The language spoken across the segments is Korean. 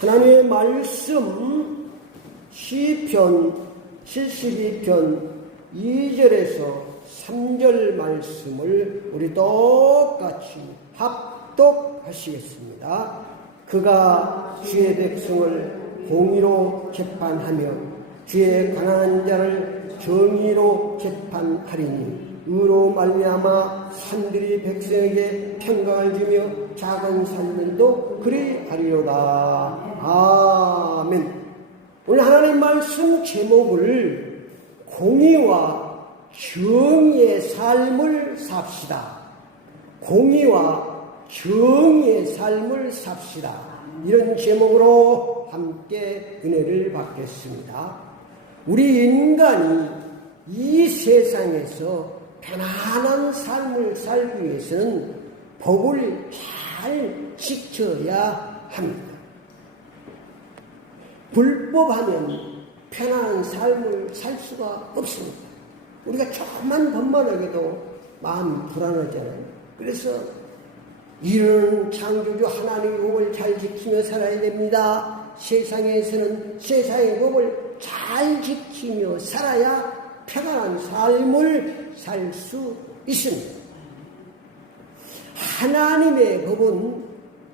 하나님의 말씀 시편 72편 2절에서 3절 말씀을 우리 똑같이 합독하시겠습니다. 그가 주의 백성을 공의로 재판하며 주의 가난한 자를 정의로 재판하리니 의로 말미암아 산들이 백성에게 평강을 주며 작은 산들도 그리하리로다. 아멘. 오늘 하나님 말씀 제목을 공의와 정의의 삶을 삽시다. 공의와 정의의 삶을 삽시다. 이런 제목으로 함께 은혜를 받겠습니다. 우리 인간이 이 세상에서 편안한 삶을 살기 위해서는 법을 잘 지켜야 합니다. 불법하면 편안한 삶을 살 수가 없습니다. 우리가 조금만 법만 하게도 마음이 불안하잖아요. 그래서 이런 창조주 하나님의 법을 잘 지키며 살아야 됩니다. 세상에서는 세상의 법을 잘 지키며 살아야 평안한 삶을 살 수 있습니다. 하나님의 법은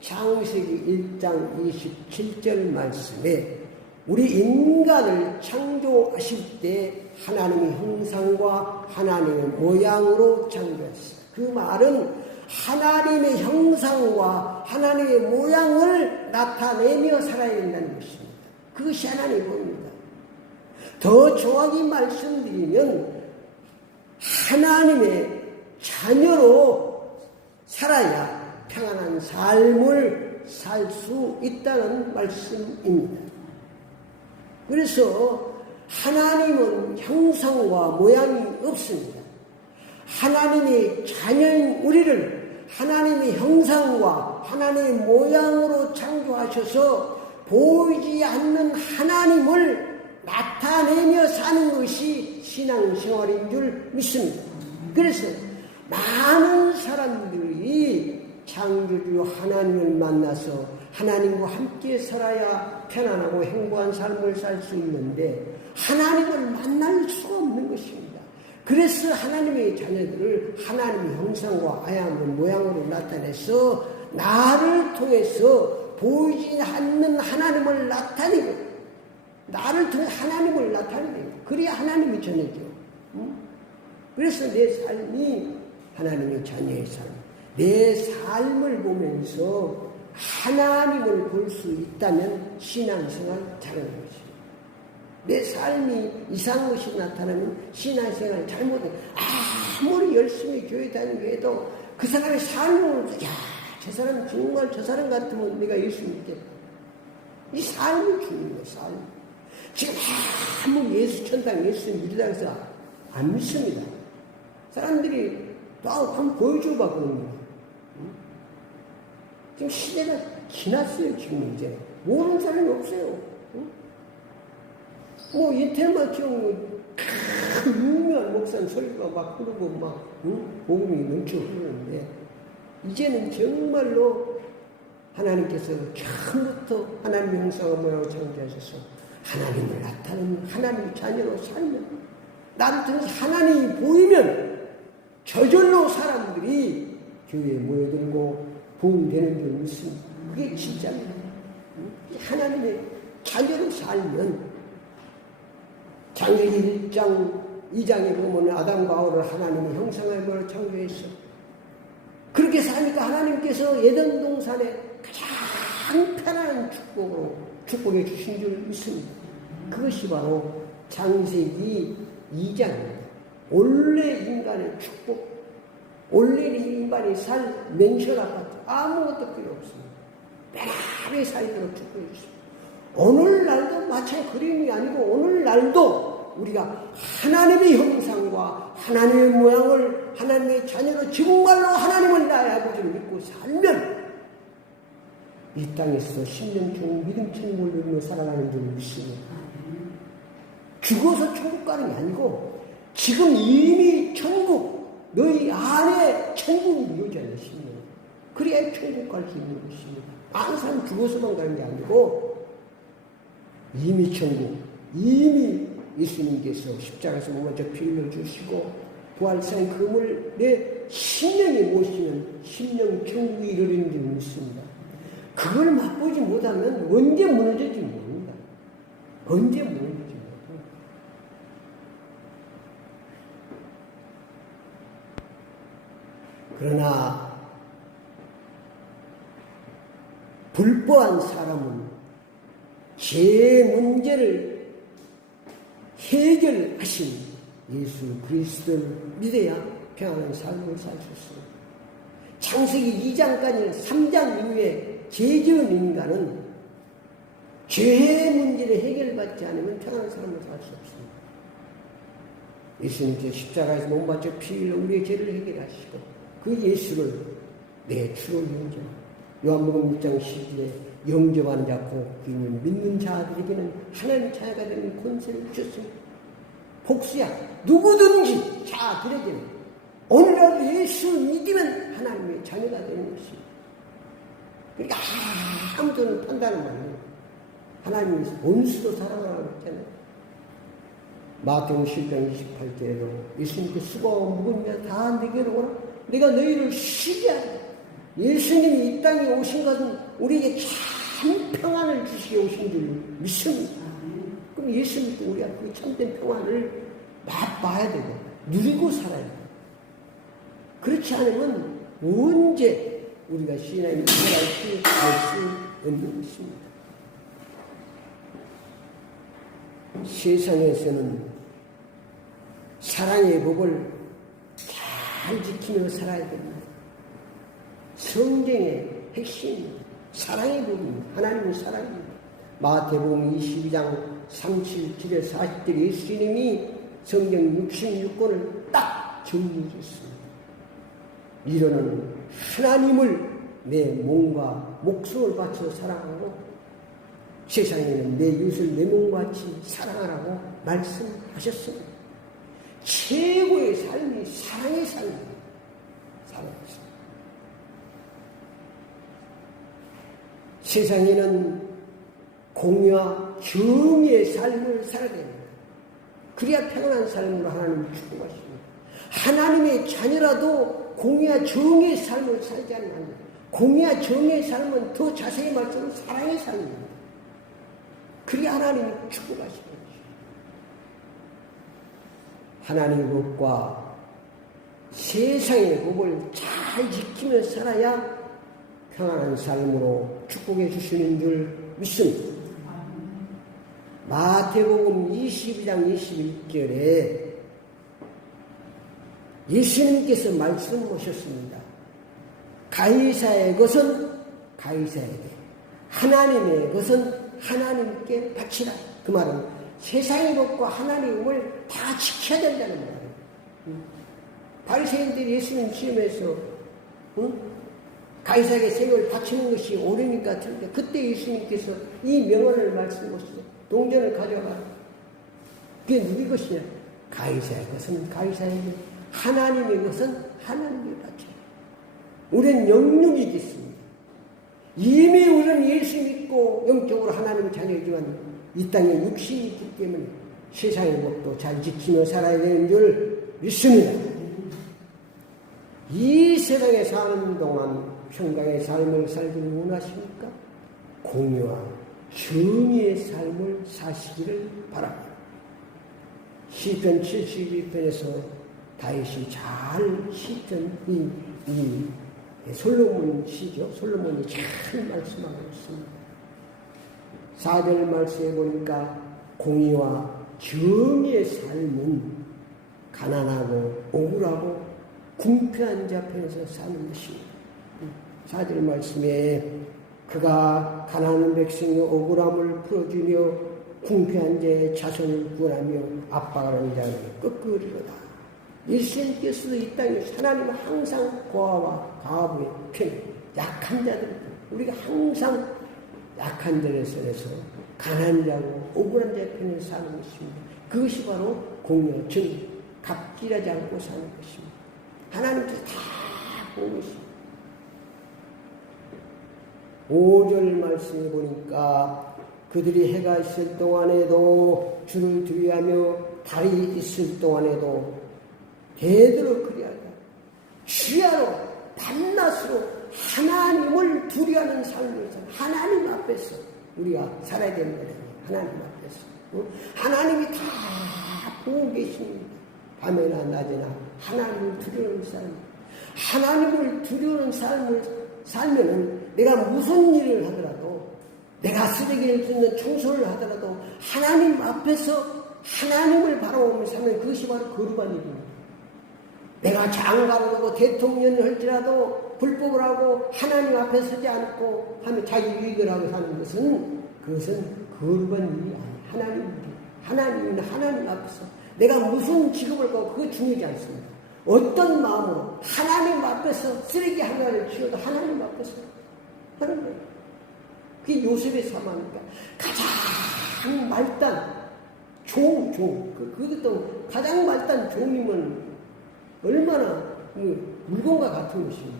창세기 1장 27절 말씀에 우리 인간을 창조하실 때 하나님의 형상과 하나님의 모양으로 창조했어요. 그 말은 하나님의 형상과 하나님의 모양을 나타내며 살아야 된다는 것입니다. 그것이 하나님의 법입니다. 더 정확히 말씀드리면 하나님의 자녀로 살아야 평안한 삶을 살 수 있다는 말씀입니다. 그래서 하나님은 형상과 모양이 없습니다. 하나님의 자녀인 우리를 하나님의 형상과 하나님의 모양으로 창조하셔서 보이지 않는 하나님을 나타내며 사는 것이 신앙생활인 줄 믿습니다. 그래서 많은 사람들이 창조주 하나님을 만나서 하나님과 함께 살아야 편안하고 행복한 삶을 살 수 있는데 하나님을 만날 수가 없는 것입니다. 그래서 하나님의 자녀들을 하나님의 형상과 아양의 모양으로 나타내서 나를 통해서 보이지 않는 하나님을 나타내고 나를 통해 하나님을 나타내요. 그래야 하나님의 자녀죠. 그래서 내 삶이 하나님의 자녀의 삶. 내 삶을 보면서 하나님을 볼 수 있다면 신앙생활 잘하는 것입니다. 내 삶이 이상한 것이 나타나면 신앙생활 잘못해. 아무리 열심히 교회 다니게 해도 그 사람의 삶을 야, 저 사람 정말 저 사람 같으면 내가 예수 믿겠다. 이 삶이 중요한 거예요. 삶. 지금 아무 예수 천당 예수 믿으라고 해서 안 믿습니다. 사람들이 또 한번 보여줘봐 그런 거. 지금 시대가 지났어요. 지금 이제 모르는 사람이 없어요. 뭐 이태만 지금 유명한 목사님 설교가 막 흐르고 막 복음이 넘쳐 흐르는데 이제는 정말로 하나님께서 처음부터 하나님의 형상과 모양을 창조하셔서 하나님을 나타내는 하나님의 자녀로 살면 나를 통해서 하나님이 보이면 저절로 사람들이 교회에 모여들고 부흥되는 줄 믿습니다. 그게 진짜입니다. 하나님의 자녀로 살면 창세기 1장 2장에 보면 아담과 하와를 하나님의 형상의 모양으로 창조했어. 그렇게 사니까 하나님께서 에덴 동산에 가장 편안한 축복해 주신 줄 믿습니다. 그것이 바로 창세기 2장입니다. 원래 인간의 축복, 원래 인간이 살 맨션 아파트 아무것도 필요 없습니다. 편하게 살도록 축복해 주십니다. 오늘날도 마치 그림이 아니고 오늘날도 우리가 하나님의 형상과 하나님의 모양을 하나님의 자녀로 정말로 하나님을 나의 아버지를 믿고 살면 이 땅에서 10년 중 믿음 천국을 누리며 살아가는 줄 믿습니다. 죽어서 천국 가는 게 아니고 지금 이미 천국 너희 안에 천국이 이루어져야 10년. 그래야 천국 갈 수 있는 것입니다. 많은 사람 죽어서만 가는 게 아니고 이미 천국, 이미 예수님께서 십자가에서 먼저 빌려 주시고 부활상 금을 내 심령이 모시면 심령 천국이 이르는 줄 믿습니다. 그걸 맛보지 못하면 언제 무너질지 모릅니다. 언제 무너질지 모릅니다. 그러나 불법한 사람은 죄 문제를 해결하신 예수 그리스도를 믿어야 평안한 삶을 살 수 있습니다. 창세기 2장까지는 3장 이후에 죄 지은 인간은 죄의 문제를 해결받지 않으면 평안한 삶을 살 수 없습니다. 예수님께서 십자가에서 몸바쳐 피 흘려 우리의 죄를 해결하시고 그 예수를 내 주로 영접하고 요한복음 1장 12절에 영접하는 자 곧 그를 믿는 자들에게는 하나님의 자녀가 되는 권세를 주셨습니다. 복수야. 누구든지 자들에게는 오늘날도 예수 믿으면 하나님의 자녀가 되는 것입니다. 그러니까 아무도 판단은 말이에요. 하나님이 원수도 사랑하라고 했잖아요. 마태복음 10장 28절에도 예수님께 수고하고 무거운 자 다 내게로 오라. 내가 너희를 쉬게 하리라. 예수님이 이 땅에 오신 것은 우리에게 참 평안을 주시게 오신 줄 믿습니다. 그럼 예수님도 우리가 그 참된 평안을 맛봐야 되고 누리고 살아야 돼요. 그렇지 않으면 언제 우리가 신앙이 살아있지 알 수 없는 것입니다. 세상에서는 사랑의 법을 잘 지키며 살아야 됩니다. 성경의 핵심, 사랑의 법입니다. 하나님의 사랑입니다. 마태복음 22장 37절에 40절 예수님이 성경 66권을 딱 정리해 줬습니다. 이러는 하나님을 내 몸과 목숨을 바쳐 사랑하고 세상에는 내 이웃을 내 몸같이 사랑하라고 말씀하셨습니다. 최고의 삶이 사랑의 삶입니다. 사랑의 삶. 세상에는 공의와 정의의 삶을 살아야 됩니다. 그래야 평안한 삶으로 하나님을 축복하십니다. 하나님의 자녀라도 공의와 정의의 삶을 살지 않으면 공의와 정의의 삶은 더 자세히 말하면 사랑의 삶입니다. 그래야 하나님이 축복하십니다. 하나님의 법과 세상의 법을 잘 지키며 살아야 평안한 삶으로 축복해 주시는 줄 믿습니다. 마태복음 22장 21절에 예수님께서 말씀하셨습니다. 가이사의 것은 가이사에게, 하나님의 것은 하나님께 바치라. 그 말은 세상의 법과 하나님의 법을 다 지켜야 된다는 말이에요. 바리새인들이 예수님 시험에서 가이사에게 생을 바치는 것이 옳으니까 틀린데 그때 예수님께서 이 명언을 말씀하시죠. 동전을 가져가라. 그게 누구의 것이냐? 가이사의 것은 가이사에게, 하나님의 것은 하나님께 바치라. 우리는 영육이겠습니다. 이미 우리는 예수 믿고 영적으로 하나님의 자녀이지만 이 땅에 육신이 있기 때문에 세상의 법도 잘 지키며 살아야 되는 줄 믿습니다. 이 세상에 사는 동안 평강의 삶을 살기를 원하십니까? 공의와 정의의 삶을 사시기를 바랍니다. 시편 72편에서 다윗이 잘 시편 이 솔로몬 시죠. 솔로몬이 잘 말씀하고 있습니다. 4절 말씀해 보니까 공의와 정의의 삶은 가난하고 억울하고 궁핍한 자 편에서 사는 것입니다. 4절 말씀에 그가 가난한 백성의 억울함을 풀어주며 궁핍한 자의 자손을 구원하며 압박하는 자를 꺾으리로다. 예수님께서도 이 땅에서 하나님은 항상 고아와 가부의 편, 약한 자들, 우리가 항상 약한 자의 선에서 가난한 자고 억울한 자의 편에 사는 것입니다. 그것이 바로 공의와 정의, 갑질하지 않고 사는 것입니다. 하나님께서 다 보고 있습니다. 5절 말씀해 보니까 그들이 해가 있을 동안에도 주를 두려하며 달이 있을 동안에도 되도록 그리하다. 주야로 밤낮으로 하나님을 두려하는 삶을 살. 하나님 앞에서 우리가 살아야 되는 거예요. 하나님 앞에서. 하나님이 다 보고 계십니다. 밤에나 낮에나 하나님을 두려우는 삶. 하나님을 두려우는 삶을 살면은 내가 무슨 일을 하더라도, 내가 쓰레기를 줍는 청소를 하더라도 하나님 앞에서 하나님을 바라보며 살면 그것이 바로 거룩한 일입니다. 내가 장관을 하고 대통령을 할지라도 불법을 하고 하나님 앞에 서지 않고 하면 자기 유익을 하고 사는 것은 그것은 거룩한 일이 아니에요. 하나님은 하나님 앞에서 내가 무슨 직업을 가고 그거 중요하지 않습니다. 어떤 마음으로 하나님 앞에서 쓰레기 하나를 치워도 하나님 앞에서 하는 거예요. 그게 요셉의 삶 아닙니까? 가장 말단 그것도 가장 말단 종이면 얼마나 물건과 같은 것입니다.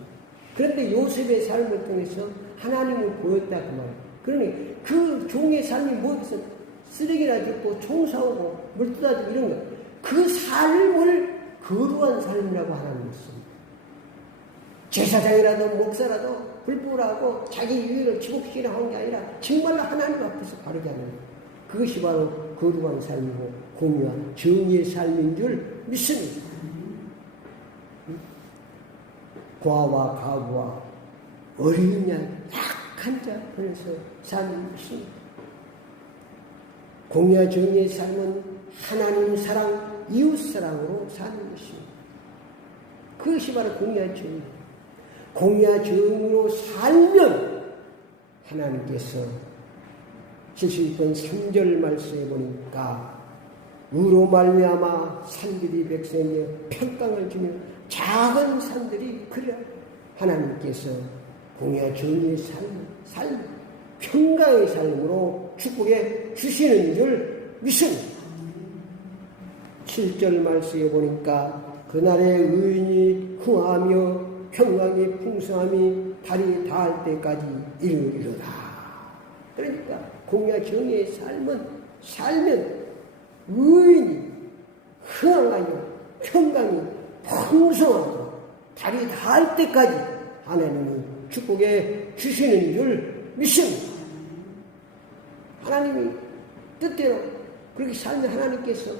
그런데 요셉의 삶을 통해서 하나님을 보였다 그 말이에요. 그러니 그 종의 삶이 뭐겠어? 쓰레기나 줍고 청소하고 물 뜯어주고 이런 거. 그 삶을 거룩한 삶이라고 하나님 했습니다. 제사장이라도 목사라도 불법을 하고 자기 유익을 지속시키려 하는 게 아니라 정말로 하나님 앞에서 바르게 하는 거예요. 그것이 바로 거룩한 삶이고 공유한 정의의 삶인 줄 믿습니다. 과와 가부와 어린 양, 약한 자 그래서 사는 것입니다. 공의와 정의의 삶은 하나님 사랑, 이웃 사랑으로 사는 것입니다. 그것이 바로 공의와 정의입니다. 공의와 정의로 살면 하나님께서 76번 3절 말씀해 보니까 의로 말미암아 산들이 백성에 평강을 주며 작은 산들이 그려 하나님께서 공의와 정의의 삶, 평강의 삶으로 축복해 주시는 줄 믿습니다. 7절 말씀에 보니까 그날의 의인이 흥하며 평강이 풍성함이 달이 닿을 때까지 이르리로다. 그러니까 공의와 정의의 살면 의인이 흥하며 평강이 풍성하고 달이 닿을 때까지 하나님이 축복해 주시는 줄 믿습니다. 하나님이 뜻대로 그렇게 살면 하나님께서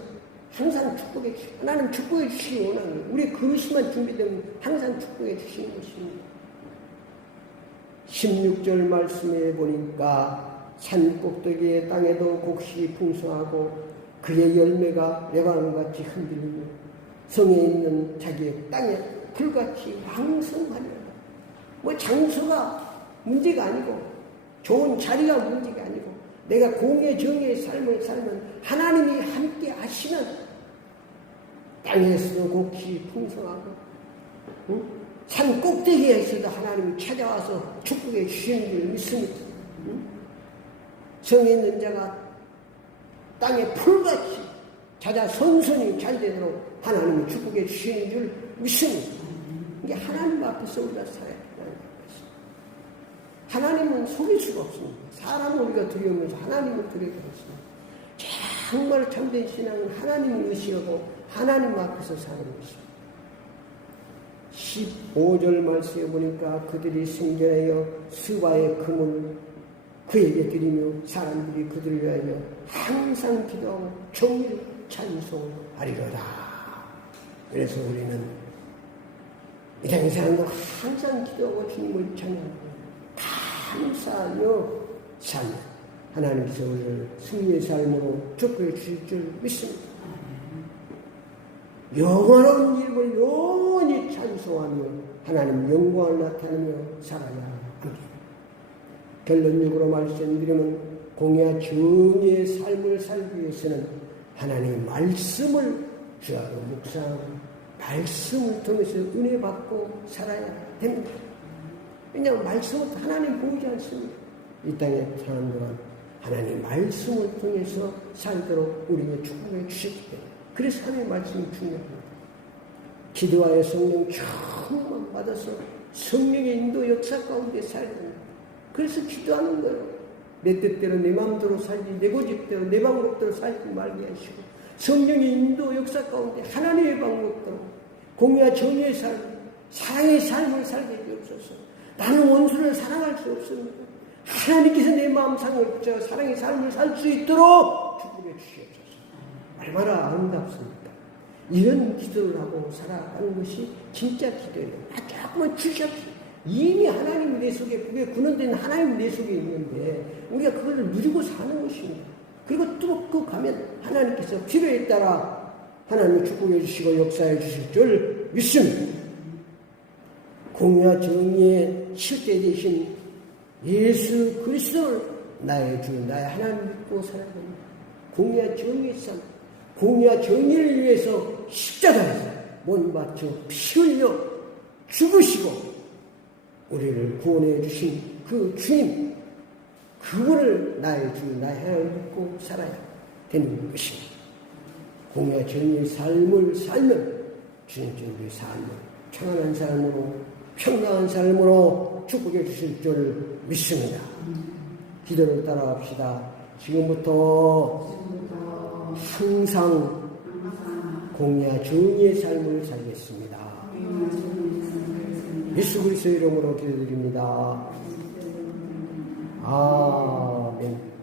항상 축복해 주시고, 하나님 축복해 주시기 원하는 거예요. 우리의 그릇이만 준비되면 항상 축복해 주시는 것입니다. 16절 말씀에 보니까 산 꼭대기의 땅에도 곡식이 풍성하고 그의 열매가 레바논같이 흔들리며 성에 있는 자기의 땅에 풀같이 왕성하리라. 뭐 장소가 문제가 아니고 좋은 자리가 문제가 아니고 내가 공의 정의의 삶을 살면 하나님이 함께 하시면 땅에서도 곡식이 풍성하고 산 꼭대기에 있어도 하나님이 찾아와서 축복해 주시는 줄 믿습니다. 성에 있는 자가 땅에 풀같이 자자 선선히 잘 되도록 하나님이 축복해 주시는 줄 믿습니다. 이게 하나님 앞에서 우리가 살아야 된다는 것입니다. 하나님은 속일 수가 없습니다. 사람을 우리가 두려우면서 하나님을 두려워야 했습니다. 정말 참된 신앙은 하나님을 의식하고 하나님 앞에서 사는 것입니다. 15절 말씀에 보니까 그들이 승전하여 스바의 금을 그에게 드리며 사람들이 그들을 위하여 항상 기도하고 정의를 찬송하리로다. 그래서 우리는 이 땅의 사람들 항상 기도하고 주님을 찬양하고 감사하며 살면 하나님께서 우리를 승리의 삶으로 축복해 주실 줄 믿습니다. 영원한 이름을 영원히 찬송하며 하나님 영광을 나타내며 살아야 합니다. 결론적으로 말씀드리면 공의와 정의의 삶을 살기 위해서는 하나님의 말씀을 주하로 묵상하고 말씀을 통해서 은혜 받고 살아야 됩니다. 왜냐하면 말씀은 하나님 보이지 않습니다. 이 땅에 사는 동안 하나님 말씀을 통해서 살도록 우리에게 축복해 주셨기 때문에 그래서 하나님의 말씀이 중요합니다. 기도하여 성령 충만 받아서 성령의 인도 역사 가운데 살아야 됩니다. 그래서 기도하는 거예요. 내 뜻대로 내 마음대로 살지 내 고집대로 내 방법대로 살지 말게 하시고 성령의 인도 역사 가운데 하나님의 방법대로 공의와 정의의 삶, 사랑의 삶을 살게 주옵소서. 나는 원수를 사랑할 수 없습니다. 하나님께서 내 마음상을 붙여 사랑의 삶을 살 수 있도록 축복해 주시옵소서. 얼마나 아름답습니까? 이런 기도를 하고 살아가는 것이 진짜 기도예요. 조금만 주셨지. 이미 하나님이 내 속에, 그게 근원된 하나님이 내 속에 있는데, 우리가 그걸 누리고 사는 것입니다. 그리고 또 그 가면 하나님께서 필요에 따라 하나님이 축복해 주시고 역사해 주실 줄 믿습니다. 공의와 정의의 실제 되신 예수 그리스도를 나의 주, 나의 하나님 믿고 살아야 됩니다. 공의와 정의의 삶, 공의와 정의를 위해서 십자가에서 몸 바쳐 피 흘려 죽으시고 우리를 구원해 주신 그 주님, 그분을 나의 주, 나의 하나님 믿고 살아야 되는 것입니다. 공의와 정의의 삶을 살면 주님께서 우리의 삶을 평안한 삶으로, 평강한 삶으로 축복해 주실 줄 믿습니다. 기도를 따라합시다. 지금부터 항상 공의와 정의의 삶을 살겠습니다. 예수 그리스도 이름으로 기도드립니다. 아멘.